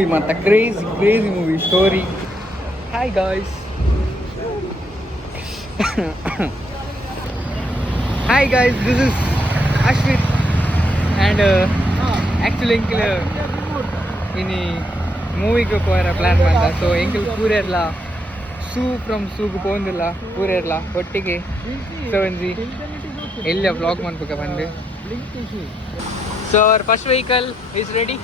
Movie ಮಾತ್ರ crazy movie story. Hi guys, hi guys, this is Ashwith and actually ಎಂಕಿಲ್ ಇನಿ ಮೂವಿಗೆ ಹೋಗೋರ ಪ್ಲ್ಯಾನ್ ಮಾಡ್ದ. ಸೊ ಎಂಕಿಲ್ ಪೂರೆರ್ಲ ಫ್ರಮ್ ಸೂಗ್ ಪೋಂದಿಲ್ಲ ಪೂರೆರ್ಲ ಒಟ್ಟಿಗೆ. ಸೊ ಒಂಜಿ ಎಲ್ಲ ವ್ಲಾಗ್ ಮಾಡ್ಬೇಕ ಬಂದು. So our first vehicle is ready.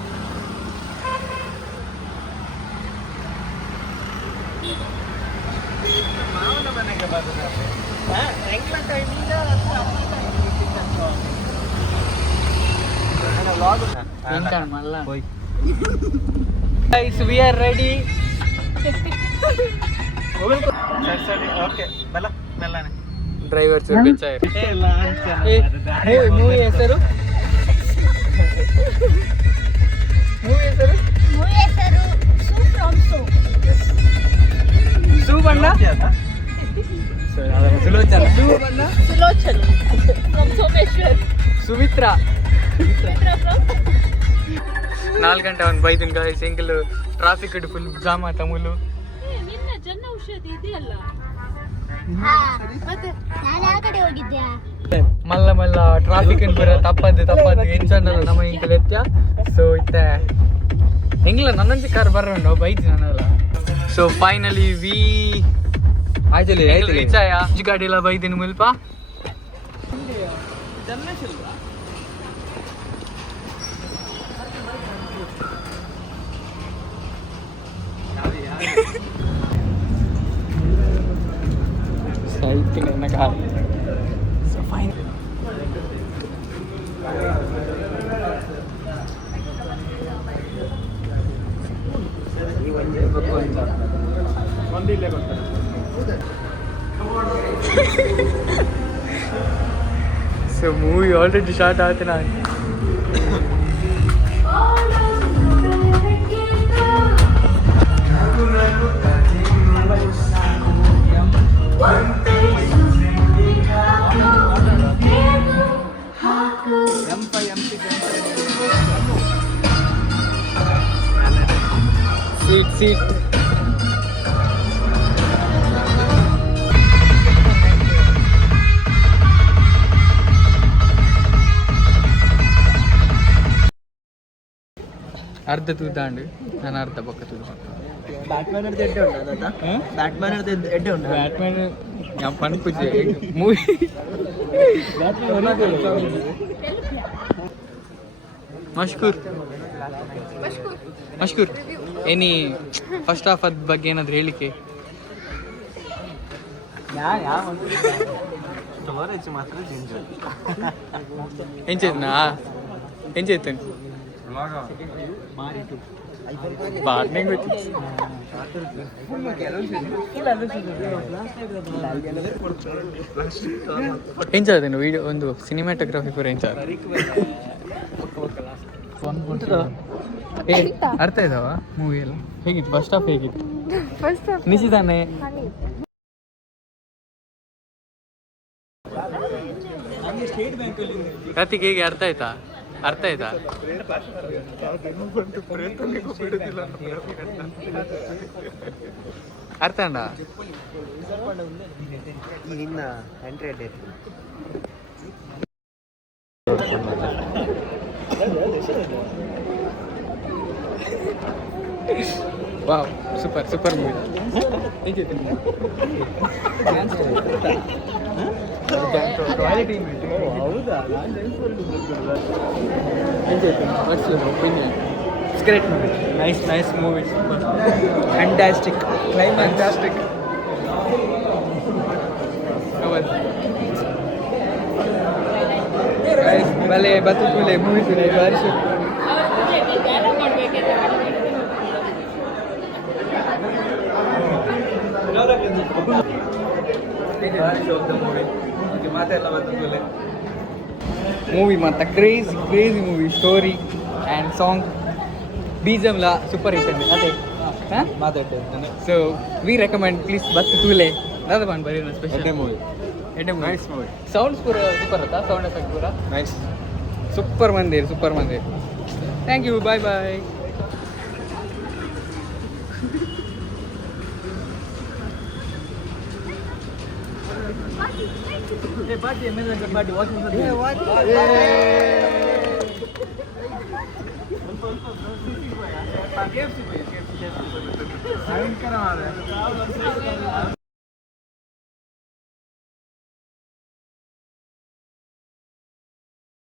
Guys, we are ready. Driver movie ಹೆಸರು ಸೂ ಬಣ್ಣ ಸುಮಿತ್ರಾ. 4 ಗಂಟೆ ಒಂದು ಬೈದಿನ ಗಾಯ್ಸ್. ಎಂಕಲ್ ಟ್ರಾಫಿಕ್ ಇಟ್ಟು ಫುಲ್ ಜಾಮ್ ಆತ ಮುಲು. ಮಲ್ಲ ಮಲ್ಲ ಟ್ರಾಫಿಕ್ ಬರ ತಪ್ಪದ್ದು ಎಂಚಂಡಲ್ಲ ನಮ್ಮ ಇಂಕಲ್ ಎತ್ಯ. ಸೊ ಇತ್ತೆ ಹೆಂಗಿಲ್ಲ ನನ್ನಂಚೆ ಕಾರ್ ಬರ್ರಂಡು ಬೈತಿ ನನ್ನಲ್ಲ. ಸೊ ಫೈನಲಿ ವಿ ರೀಚ್ ಆಯ. ಗಾಡಿ ಎಲ್ಲ ಬೈದಿನ ಮುಲ್ಪ ಸೈತಿನ ಎನ್ನ car. So fine so movie already start ಆಯ್ತು. ನಾನು ಸೀಟ್ ಅರ್ಧ ತೂತಾಂಡು ನಾನು ಅರ್ಧ ಪಕ್ಕ ತೂತ. ಬ್ಯಾಟ್ಮ್ಯಾನ್ ഞാൻ പണിപ്പിച്ച് മൂവി ಮಷ್ಕೂರ್ ಏನಿ ಫಸ್ಟ್ ಹಾಫ್ ಅದ್ ಬಗ್ಗೆ ಏನಾದ್ರು ಹೇಳಿಕೆ? ఏం చేస్తాను బాగానే ఏం చదివాను వీడియో ಒಂದು ಸಿನಿಮಾಟೋಗ್ರಫಿ ಕೂಡ ಏನ್ ಚದ ಅರ್ಥ ಆಯ್ತವ ಮೂವಿ ಎಲ್ಲ ಹೇಗಿತ್ತು? ಫಸ್ಟ್ ಹಾಫ್ ಹೇಗಿತ್ತು? ನಿಶಿತಾನೆ ಕಾರ್ತಿಕ್ ಹೇಗೆ ಅರ್ಥ ಆಯ್ತಾ? ಅರ್ಥ ಆಯ್ತಾ? ಅರ್ಥ ಅಣ್ಣ wow super movie. Great movie. Nice movie. Fantastic. Fantastic. Guys, भले बतुले मूवी सुने बारिश. ಮೂವಿ ಮಾತ್ರ crazy movie. Story and song ಬೀಜಮ್ಲ ಸೂಪರ್ ಹಿಟ್ ಅದೇ ಮಾತಾಡ್ತೇನೆ. ಸೊ ವಿ ರೆಕಮೆಂಡ್ ಪ್ಲೀಸ್ ಬತ್ತು ತೂಲೆ ದಾದ ಬಾನ್ ಬರೀ special movie. Nice movie. Sounds ಪೂರ ಸೂಪರ್ ಅತ್ತ ಸೌಂಡ್ ಎಫೆಕ್ಟ್ ಪೂರ ನೈಸ್. ಸೂಪರ್ ಮಂದಿರ್. Thank you. ಬಾಯ್ party, amazing party. Watch this. Yeah, watch.